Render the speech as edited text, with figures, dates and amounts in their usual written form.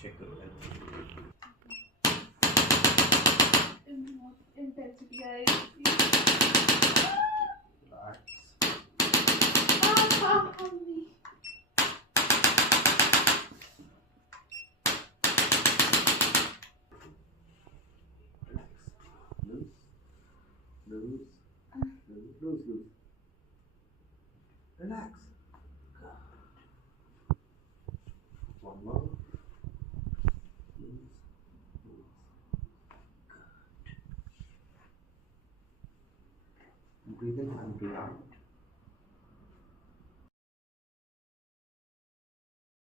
check your health. Intensity, guys. Relax. Me. Loose. Loose. Loose. Relax. One more. Loose. Breathe in and breathe out.